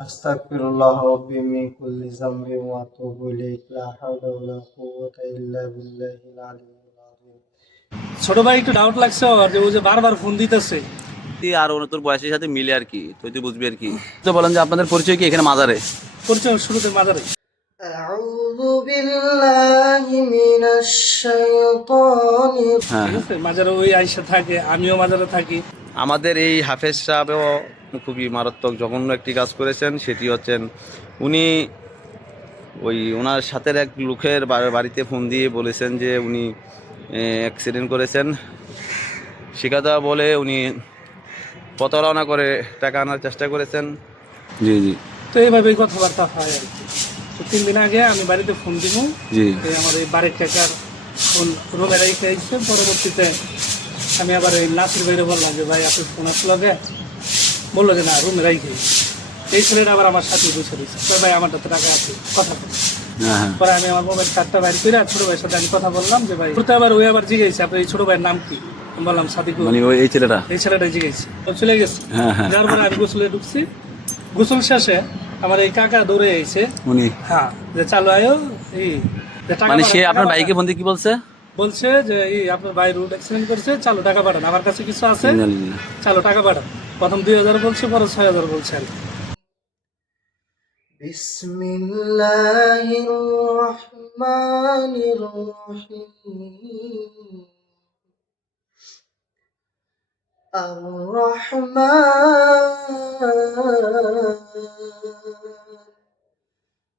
আস্তাগফিরুল্লাহ রাব্বি মিন কুল্লি যামবিন ওয়া আতুবু ইলাইহি লা হাওলা ওয়া লা কুওয়াতা ইল্লা বিল্লাহিল আলিয়্যিল আযীম। ছোট ভাই একটু ডাউট লাগছে ওর যে ও যে বারবার ফোন দিতেছে। আর তোর বয়সের সাথে মিলে আর কি, তুই বুঝবি আর কি। তো বলেন যে আপনাদের পরিচয় কি এখানে মাজারে? পরিচয় শুরুতে মাজারে। আউযু বিল্লাহি মিনাশ শাইতানির হ্যাঁ, ঠিক আছে, মাজারে ওই আইসা থাকে, আমিও মাজারে থাকি। আমাদের এই হাফেজ সাহেবও খুবই মারাত্মক জঘন্য একটি কাজ করেছেন। সেটি হচ্ছেন উনি ওনার সাথে এক লোকের বাড়িতে ফোন দিয়ে বলেছেন যে উনি অ্যাক্সিডেন্ট করেছেন। সে কথা বলে উনি প্রতারণা করে টাকা আনার চেষ্টা করেছেন। জি জি তো এইভাবেই কথাবার্তা হয় আর কি। তো 3 দিন আগে আমি বাড়িতে ফোন দিব, জি আমার এই বাড়ির টাকার ফোন রুমে রেখে আসছে। পরবর্তীতে আমি আবার এই নাসির ভাইরে বললাম যে ভাই আপনি ফোন আসলো আগে, বললো যে না রুমে রাখি। এই ছেলেটা আবার আমার সাথে বসে দিচ্ছে, ভাই আমারটা তো টাকা আছে, কথা বলি। হ্যাঁ হ্যাঁ পরে আমি আমার মোবাইল কার্ডটা বাইর করে ছোট ভাইয়ের সাথে আমি কথা বললাম যে ভাই আবার ওই আবার জিজ্ঞেস আপনার এই ছোট ভাইয়ের নাম কি। আমি বললাম সাদিকুল। মানে এই ছেলেটা এই ছেলেটা জিজ্ঞেস তো চলে গেছে। হ্যাঁ হ্যাঁ যার পরে আমি গোসলে ঢুকছি। গোসল শেষে আমার এই কাকা দৌড়ে এসে উনি হ্যাঁ যে চালু আয়ো এই যে টাকা মানে সে পাঠান, আপনার টাকা বাইকে পাঠান। ফোন দিয়ে কি বলছে? বলছে যে এই আপনার ভাই রোড অ্যাক্সিডেন্ট করেছে, চালু টাকা পাঠান, আমার কাছে কিছু আছে, চালু টাকা পাঠান। প্রথম 2000 বলছে, পরে 6000 বলছে আর কি। বিসমিল্লাহির রহমানির রহিম। الرحمن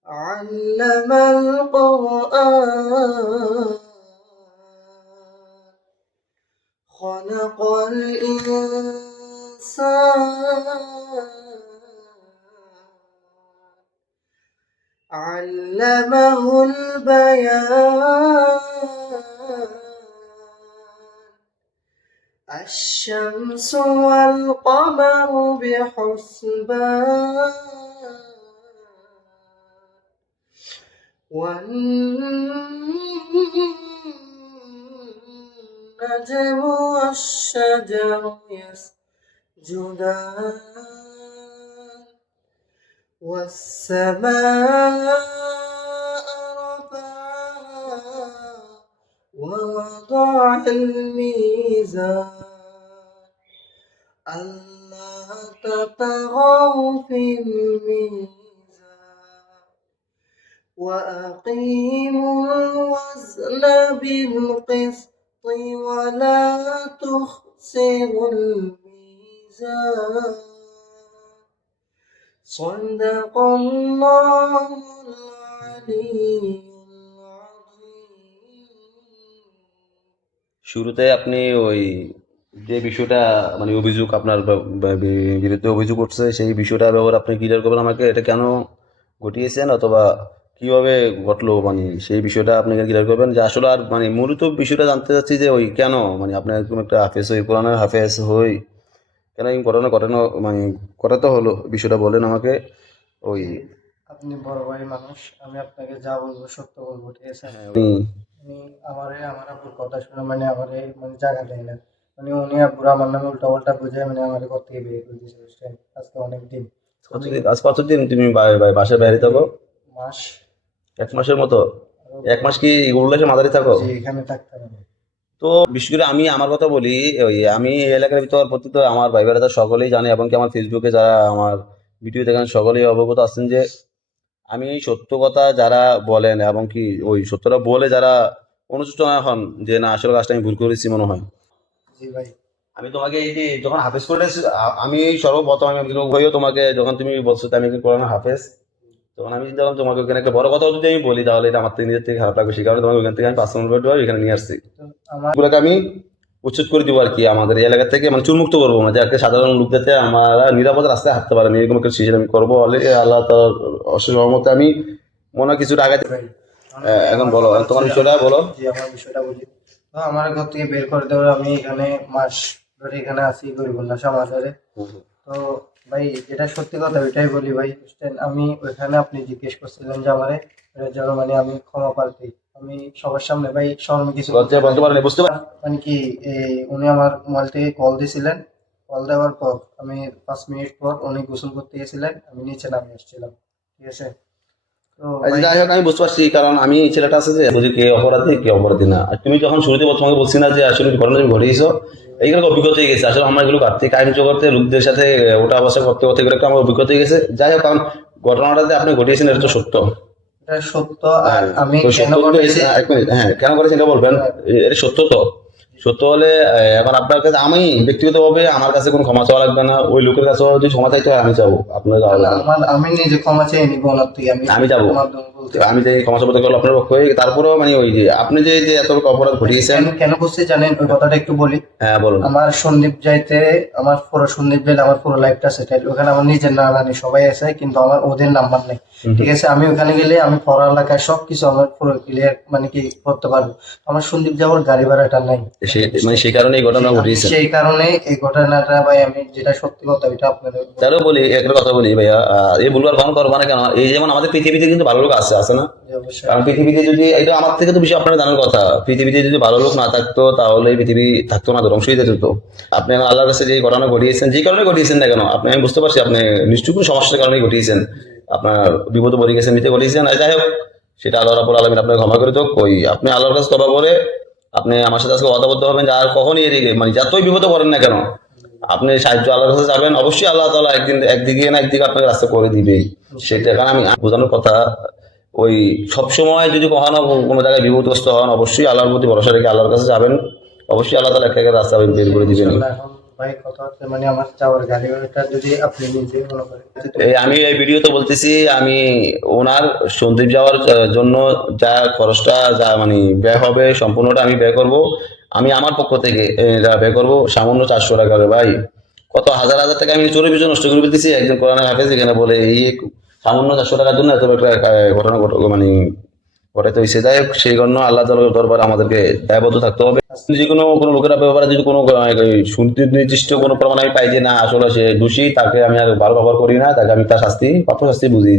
علم القرآن خلق الإنسان علمه البيان الشمس والقمر بحسبان والنجم والشجر يسجدان والسماء رفعها ووضع الميزان ألا تطغوا في الميزان وأقيموا الوزن بالقسط ولا تخسروا الميزان صدق الله العلي শুরুতে আপনি ওই যে বিষয়টা মানে অভিযোগ আপনার বিরুদ্ধে অভিযোগ উঠছে সেই বিষয়টার ব্যাপারে আপনি ক্লিয়ার করবেন আমাকে, এটা কেন ঘটিয়েছেন অথবা কিভাবে ঘটলো, মানে সেই বিষয়টা আপনি ক্লিয়ার করবেন। যে আসলে আর মানে মূলত বিষয়টা জানতে চাচ্ছি যে ওই কেন মানে আপনার এরকম একটা হাফেজ হই, কোরআনের হাফেজ হই, কেন এই ঘটনা মানে করাতে হলো, বিষয়টা বলেন আমাকে। ওই আপনি বড় ভাই মানুষ, আমি আপনাকে যা বলবো সত্য বলবো, ঠিক আছে? উনি আমার আব্বুর কথা শুনে মানে আমারে মানে জায়গা দেয় না, মানে উনি আব্বুর আমার নামে উল্টা পাল্টা বুঝে মানে আমার ঘর থেকে বের করে দিয়েছে, বুঝছেন? আজকে অনেক দিন, আজ কতদিন তুমি বাসায় বাইরে থাকো? মাস, 1 মাসের মতো। 1 মাস কি উল্লাসে মাদারি থাকো? যে এখানে থাকতাম আমি। তো বিশেষ করে আমি আমার কথা বলি, ওই আমি এই এলাকার ভিতর প্রতি তো আমার ভাই বেড়াদার সকলেই জানে এবং কি আমার ফেসবুকে যারা আমার ভিডিও দেখেন সকলেই অবগত আছেন যে আমি সত্য কথা যারা বলেন এবং কি ওই সত্যটা বলে যারা অনুশোচনা হন যে না আসলে কাজটা আমি ভুল করেছি মনে হয়। জি ভাই, আমি তোমাকে এই যে যখন হাফেজ করে আমি সর্বপ্রথম আমি হইও তোমাকে যখন তুমি বলছো যে আমি একজন কোরআন হাফেজ, তখন আমি যখন তোমাকে ওখানে একটা বড় কথা যদি আমি বলি তাহলে এটা আমার থেকে নিজের থেকে খারাপ লাগবে, সেই কারণে তোমাকে ওখান থেকে আমি 5 নম্বর এখানে নিয়ে আসছি। তো আমার এগুলোকে আমি উচ্ছেদ করে দিব আর কি, আমাদের এই এলাকা থেকে মানে চুরমুক্ত করবো না, যাতে সাধারণ লোক যাতে আমরা নিরাপদ রাস্তায় হাঁটতে পারেন এরকম একটা সিস্টেম আমি করবো। অলরেডি আল্লাহ তাআলার অশেষ রহমতে আমি মনে হয় কিছুটা আগে। ভাই এখন বলো তোমার বিষয়টা বলো। জি, আমার বিষয়টা বলি। তো আমার ঘর থেকে বের করে দেওয়ার আমি এখানে মাস ধরে এখানে আছি গরিবুল্লাহ সমাজে। তো ভাই যেটা সত্যি কথা ওইটাই বলি ভাই, বুঝছেন? আমি ওইখানে আপনি জিজ্ঞেস করছিলেন যে আমারে এটার জন্য মানে আমি ক্ষমা প্রার্থী। আমি সবার সামনে ভাই শরমে কিছু লজ্জায় বলতে পারেনি, বুঝতে পারি। মানে কি উনি আমার মোবাইল থেকে কল দিছিলেন, কল দেওয়ার পর আমি 5 মিনিট পর উনি গোসল করতে গেছিলেন, আমি নিচে নামিয়ে আসছিলাম, ঠিক আছে। তো ভাই, যাই হোক আমি বুঝতে পারছি, কারণ আমি ছেলেটা আছে যে বুঝি কে অপরাধী কে অপরাধী না। আর তুমি যখন শুরুতে তোমাকে বলছি না যে আসলে ঘটনা তুমি ঘটিয়েছো, এইগুলো অভিজ্ঞতা হয়ে গেছে। আসলে আমার এগুলো ঘাটতি কাহিনী করতে লোকদের সাথে ওটা বসা করতে করতে এগুলো একটা আমার অভিজ্ঞতা হয়ে গেছে। যাই হোক, কারণ ঘটনাটা যে আপনি ঘটিয়েছেন এটা তো সত্য। এটা সত্য। আর আমি তো কেন সত্য যদি করেছি, এক মিনিট, হ্যাঁ কেন করেছেন এটা বলবেন। এটা সত্য তো, সত্য হলে এখন আপনার কাছে আমি ব্যক্তিগতভাবে আমার কাছে কোনো ক্ষমা চাওয়া লাগবে না, ওই লোকের কাছেও যদি ক্ষমা চাইতে হয় আমি যাবো, আপনার যাওয়া লাগবে না। আমি নিজে ক্ষমা চেয়ে নিব ওনার থেকে, আমি যাবো। মাধ্যমে বলতে আমি যে ক্ষমা চাইতে গেল আপনার পক্ষে, তারপরেও মানে ওই যে আপনি যে যে এত অপরাধ ঘটিয়েছেন। কেন করছি জানেন, ওই কথাটা একটু বলি। হ্যাঁ বলুন। আমার সন্দীপ যাইতে, আমার পুরো সন্দীপ যাইলে আমার পুরো লাইফটা সেটেল। ওখানে আমার নিজের নানি সবাই আছে, কিন্তু আমার ওদের নাম্বার নেই, ঠিক আছে। আমি ওখানে গেলে আমি পড়ালেখায় সবকিছু আমার পুরো ক্লিয়ার মানে কি করতে পারবো। আমার সন্দীপ যাওয়ার গাড়ি ভাড়াটা নাই, মানে সেই কারণে এই ঘটনা ঘটিয়েছে। সেই কারণে এই ঘটনাটা ভাই, আমি যেটা সত্যি কথা ওইটা আপনাদের তারও বলি একটা কথা বলি ভাইয়া, এই ভুল আর কখন করবা না কেন। এই যেমন আমাদের পৃথিবীতে কিন্তু ভালো লোক আছে না? অবশ্যই। কারণ পৃথিবীতে যদি, এটা আমার থেকে তো বেশি আপনারা জানার কথা, পৃথিবীতে যদি ভালো লোক না থাকতো তাহলে এই পৃথিবী থাকতো না, ধ্বংস হয়ে যেত। আপনি এখন আল্লাহর কাছে যে ঘটনা ঘটিয়েছেন, যে কারণে ঘটিয়েছেন না কেন, আপনি আমি বুঝতে পারছি আপনি নিশ্চয়ই কোনো সমস্যার কারণে ঘটিয়েছেন, আপনার বিপদ পড়ে গেছেন, মিথ্যে ঘটিয়েছেন। আর যাই হোক, সেটা আল্লাহ রাব্বুল আলামিন আপনাকে ক্ষমা করে দেখ। ওই আপনি আল্লাহর কাছে তওবা করে আপনি আমার সাথে আজকে ওয়াদাবদ্ধ হবেন যে আর কখনই এদিকে মানে যতই বিপদে পড়েন না কেন আপনি সাহায্য আল্লাহর কাছে যাবেন, অবশ্যই আল্লাহ তাআলা একদিকে না একদিকে আপনাকে রাস্তা করে দিবেই। সেটা কারণ আমি বোঝানোর কথা, ওই সবসময় যদি কখনো কোনো জায়গায় বিপদগ্রস্ত হন, অবশ্যই আল্লাহর প্রতি ভরসা রেখে আল্লাহর কাছে যাবেন, অবশ্যই আল্লাহ তাআলা একটা রাস্তা বের করে দিবেন। এখন ভাই কথা হচ্ছে মানে আমার যাওয়ার গাড়ি ভাড়াটা যদি আপনি নিজে মনে করেন, আমি এই ভিডিওতে বলতেছি, আমি ওনার সন্দীপ যাওয়ার জন্য যা খরচটা যা মানে ব্যয় হবে সম্পূর্ণটা আমি ব্যয় করব। আমি আমার পক্ষ থেকে যা ব্যয় করব সামান্য 400 টাকা করে। ভাই কত হাজার হাজার টাকা আমি চোরের পিছনে নষ্ট করে ফেলতেছি। একজন কোরআনের হাফেজ এখানে বলে এই সামান্য 400 টাকার জন্য এত একটা ঘটনা মানে ঘটাতে হয়েছে। যাই হোক, সেই জন্য আল্লাহ তাআলার দরবারে আমাদেরকে দায়বদ্ধ থাকতে হবে। যে কোনো লোকের ব্যাপারে যদি কোনো সুনির্দিষ্ট কোনো প্রমাণ আমি পাই যে না আসলে সে দোষী, তাকে আমি আর ভালো ব্যবহার করি না, তাকে আমি তার শাস্তি প্রাপ্য শাস্তি বুঝি।